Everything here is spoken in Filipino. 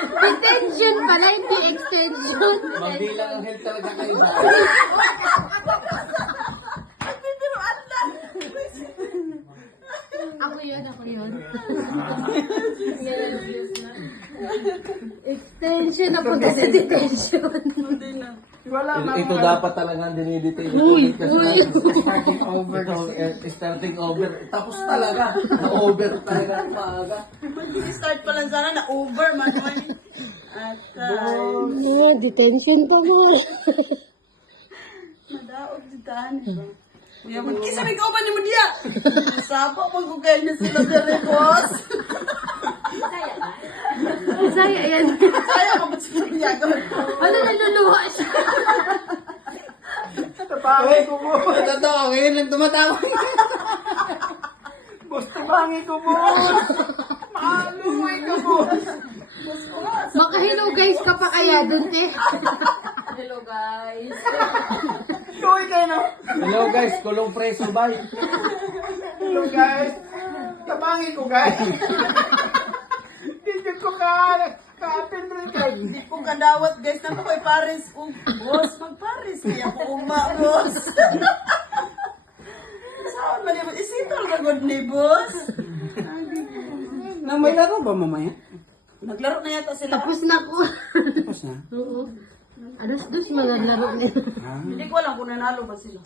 Detention pala, hindi extension. Magbilang ang health talaga kayo dyan. Ako yun. Extension na punta sa detention. Ito dapat talaga ang dinidetain. Uy. Starting over. Starting over. Tapos talaga. Na-over talaga ang maaga. Start pa lang sana na over man. Detention pa mo. Madaog ditahan ba? Kuya mo, kisa may kauban ni mo diya. Sapa pag gugay na sila dere, boss. Saya yan. Kaya ka ba sila diya? Ano naluluha siya? Tapangin ko mo. Totoo, ngayon lang tumatawa. Boss, tapangin ko mo. Maalumoy ka mo. Maka-hello guys ka pa kaya dun eh. Hello guys. Tuloy kayo no? Hello guys, kulong preso ba? Hello guys. Tapangin ko guys. Hindi ko ka-apin rin kayo. Hindi ko kadawat guys. Nako ko'y Paris. Boss, mag-Paris. Kaya ko boss. Saan ba niya? Isitol ka good ni boss. May laro ba mamaya? Naglaro na yata sila. Tapos na ko. Tapos na. Oo. Alas dos mga laro nila. Hindi ko alam kung nanalo ba sila.